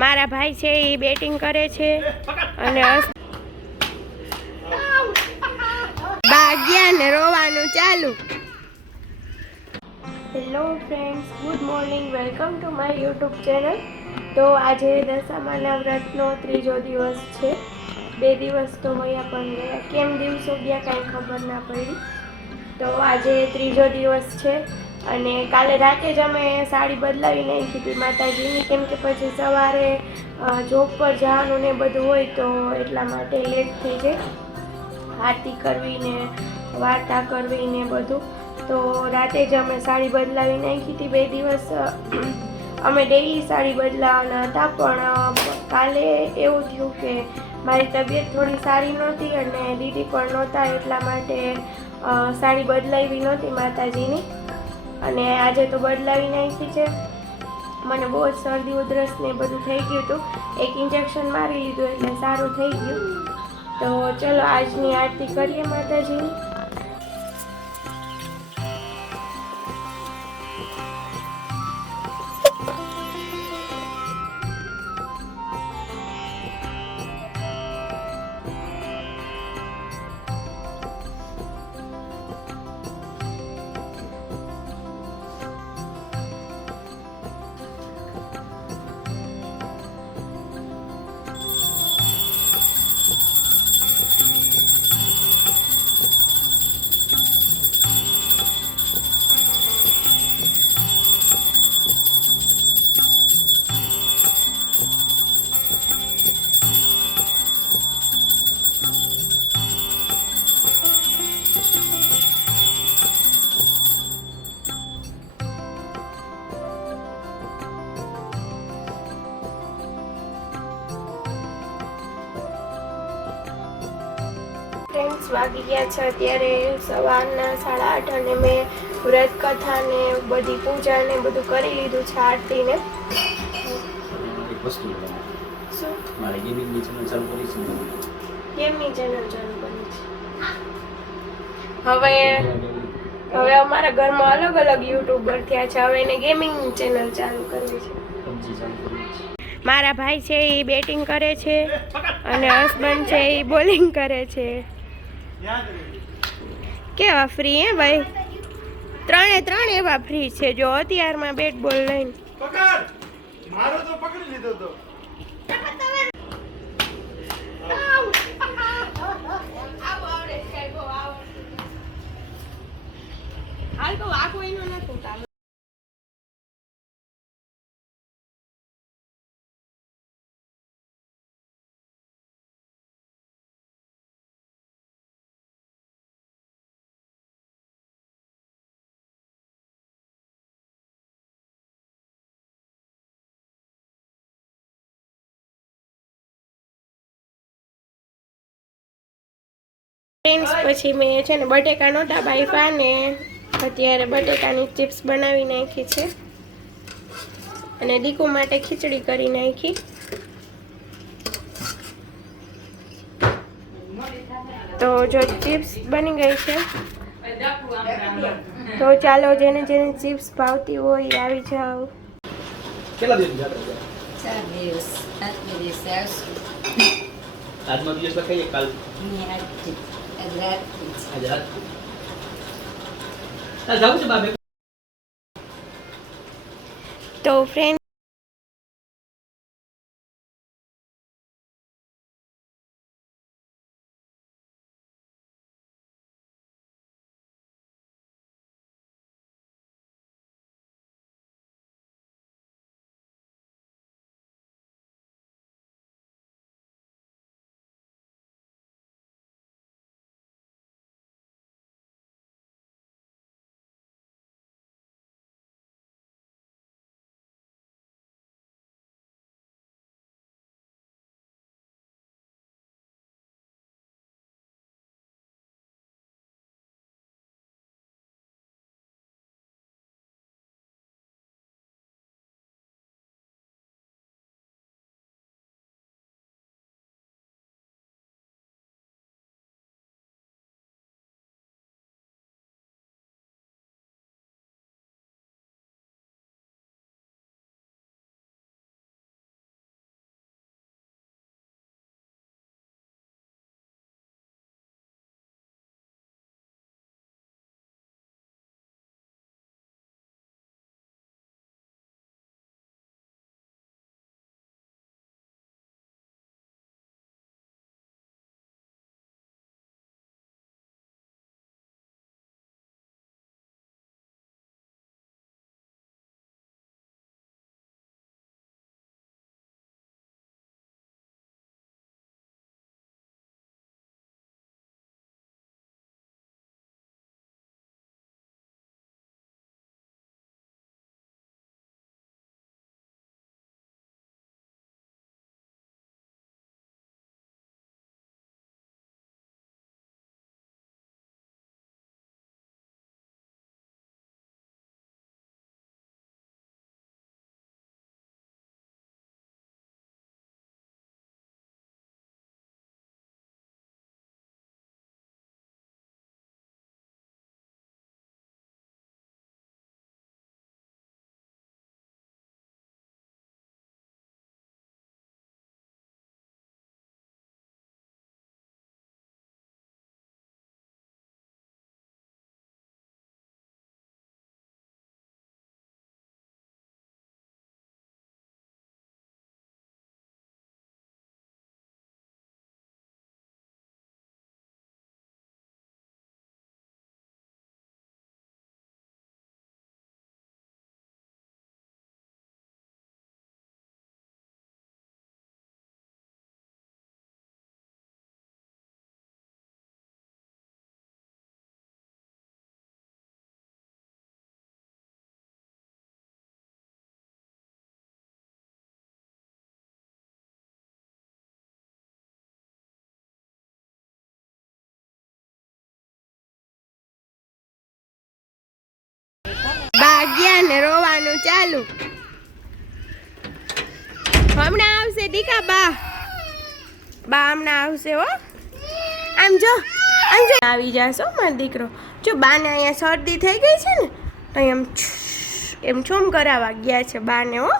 મારા ભાઈ છે એ બેટિંગ કરે છે અને ભાગ્યા ને રોવાનું ચાલુ. Hello friends, good morning, welcome to my YouTube channel. તો આજે દશામાના વ્રતનો ત્રીજો દિવસ છે. 2 દિવસ તો વયા પણ ગયા, કેમ દિવસો ગયા કાંઈ ખબર ના પડી. તો આજે ત્રીજો દિવસ છે અને કાલે રાતે જ અમે સાડી બદલાવી નાખી હતી માતાજીની, કેમ કે પછી સવારે જોબ પર જવાનું ને બધું હોય તો એટલા માટે લેટ થઈ જાય, આરતી કરવી ને વાર્તા કરવી ને બધું. તો રાતે જ અમે સાડી બદલાવી નાખી હતી. 2 દિવસ અમે ડેઈલી સાડી બદલાવાના હતા, પણ કાલે એવું થયું કે મારી તબિયત થોડી સારી નહોતી અને દીદી પણ નહોતા, એટલા માટે સાડી બદલાવી નહોતી માતાજીની. અને આજે તો બદલાવી નાખી છે. મને બહુ જ શરદી ઉધરસ ને બધું થઈ ગયું હતું. એક ઇન્જેક્શન મારી લીધું એટલે સારું થઈ ગયું. તો ચલો આજની આરતી કરીએ માતાજીની. ફ્રેન્ડ્સ, વાગી ગયા છે અત્યારે સવારના 8:30 અને મેં વ્રત કથા ને બધી પૂજા ને બધું કરી લીધું છે, આરતી ને. એક વસ્તુ શું? મારે ગેમિંગની ચેનલ ચાલુ કરી છે. ગેમની ચેનલ ચાલુ કરી છે. હવે અમારા ઘરમાં અલગ અલગ યુટ્યુબર થયા છે. હવે એને ગેમિંગ ચેનલ ચાલુ કરવી છે. PUBG ચાલુ કરવી છે. મારા ભાઈ છે એ બેટિંગ કરે છે અને હસબન્ડ છે એ બોલિંગ કરે છે. કેવા ફ્રી હે ભાઈ, ત્રણે એવા ફ્રી છે. જો અત્યારમાં બેટ બોલ લઈને મારો તો પકડી લીધો તો. હાલ તો આખો એનો નતું ચાલુ. ફ્રેન્ડ્સ, પછી મેં છે ને બટેકા નહોતા બાફા ને અત્યારે બટેકાની ચિપ્સ બનાવી નાખી છે અને દીકુ માટે ખીચડી કરી નાખી. તો જો ચિપ્સ બની ગઈ છે, તો ચાલો જેને જેને ચિપ્સ ભાવતી હોય એ આવી જાઓ. કેટલા દિવસ જાત્રા? 4 દિવસ, 7 દિવસ આવશું. આજનો દિવસ લખાઈએ, કાલ આજે રાત જવું છે બાબે. તો ફ્રેન્ડ બા ગયા ને રોવાનું ચાલુ. હમણાં આવશે દીકા બા હમણાં આવશે હો. આમ જો આવી જાશો મારો દીકરો. જો બાને અહીંયા શરદી થઈ ગઈ છે ને તો એમ છોમ કરાવવા ગયા છે બાને હો.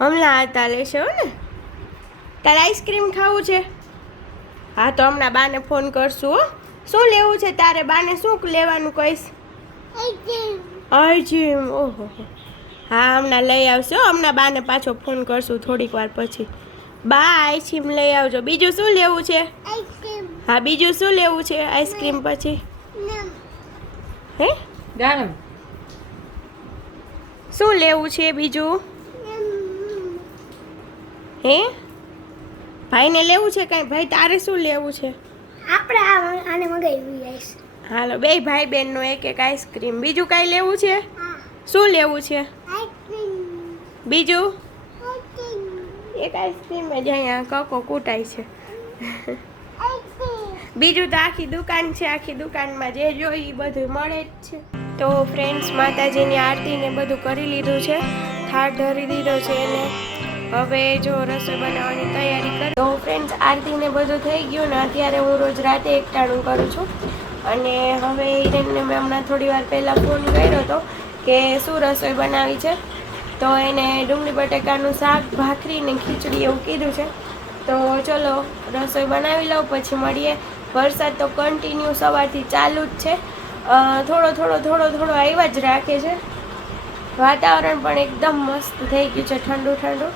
હમણાં હાથા લેશે હો ને. તારે આઈસ્ક્રીમ ખાવું છે? હા તો હમણાં બાને ફોન કરશું હો. શું લેવું છે તારે? બાને શું લેવાનું કહીશ? આઈસ્ક્રીમ. ઓહો હા હમણાં લઈ આવશો. હમણાં બાને પાછો ફોન કરશું થોડીક વાર પછી. બા આઈસ્ક્રીમ લઈ આવજો. બીજું શું લેવું છે? હા બીજું શું લેવું છે આઈસ્ક્રીમ પછી? હે ગરમ. શું લેવું છે બીજું? હે ભાઈને લેવું છે કાંઈ? ભાઈ તારે શું લેવું છે? આપણે આને મગાવી આઈસ. હાલો બે ભાઈ બહેનનો એક એક આઈસ્ક્રીમ. બીજું કાંઈ લેવું છે? શું લેવું છે બીજું? એક આઈસ્ક્રીમ જ અહીંયા કકો કૂટાય છે. બીજું તો આખી દુકાન છે. આખી દુકાનમાં જે જોઈ એ બધું મળે જ છે. તો ફ્રેન્ડ્સ માતાજીની આરતી ને બધું કરી લીધું છે. થાળ ધરી દીધો છે એને. હવે જો રસોઈ બનાવવાની તૈયારી કરી. તો ફ્રેન્ડ્સ આરતી ને બધું થઈ ગયું ને અત્યારે હું રોજ રાતે એકટાણું કરું છું. અને હવે હિરેનને મેં હમણાં થોડી વાર પહેલાં ફોન કર્યો હતો કે શું રસોઈ બનાવી છે. તો એને ડુંગળી બટેકાનું શાક, ભાખરી ને ખીચડી એવું કીધું છે. તો ચલો રસોઈ બનાવી લઉં પછી મળીએ. વરસાદ તો કન્ટિન્યુ સવારથી ચાલુ જ છે. થોડો આવ્યા જ રાખે છે. વાતાવરણ પણ એકદમ મસ્ત થઈ ગયું છે, ઠંડુ ઠંડુ.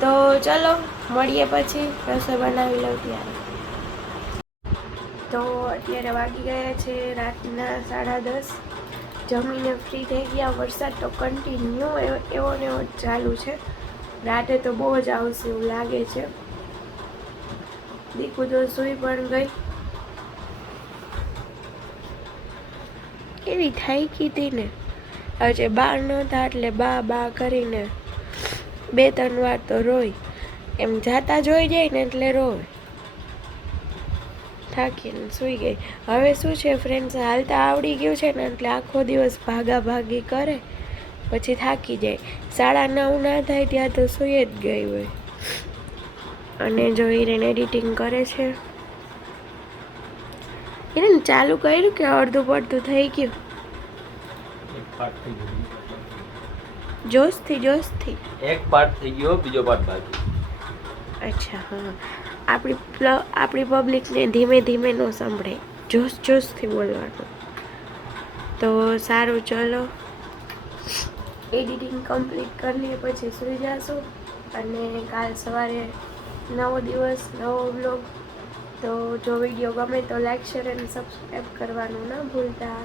તો ચલો મળીએ પછી રસોઈ બનાવી લઉં ત્યારે. તો અત્યારે વાગી ગયા છે રાતના 10:30. જમીને ફ્રી થઈ ગયા. વરસાદ તો કન્ટિન્યુ એવો ને એવો ચાલુ છે. રાતે તો બહુ જ આવશે એવું લાગે છે. દીકુ તો સૂઈ પણ ગઈ. કેવી થાકી હતી ને. આજે બા નહોતા એટલે બા કરીને 2-3 વાર તો રોય. એમ જાતા જોઈ જાય ને એટલે રોય. થાકીને સૂઈ ગઈ. હવે શું છે ફ્રેન્ડ્સ, હાલતા આવડી ગયું છે ને એટલે આખો દિવસ ભાગી કરે પછી થાકી જાય. 9:30 ના થાય ત્યાં તો સૂઈ જ ગઈ હોય. અને જો હિરેન એડિટિંગ કરે છે. હિરેન ચાલુ કર્યું કે અડધું પડતું થઈ ગયું? એક પાર્ટ થઈ ગયો. જોશથી એક પાર્ટ થઈ ગયો, બીજો પાર્ટ બાકી. અચ્છા હા. આપણી પબ્લિકને ધીમે ધીમે ન સાંભળે, જોશથી બોલવાનું. તો સારું ચલો એડિટિંગ કમ્પ્લીટ કરી લઈએ પછી સૂઈ જશું. અને કાલ સવારે નવો દિવસ નવો વ્લોગ. તો જો વિડીયો ગમે તો લાઈક, શેર અને સબસ્ક્રાઈબ કરવાનું ના ભૂલતા.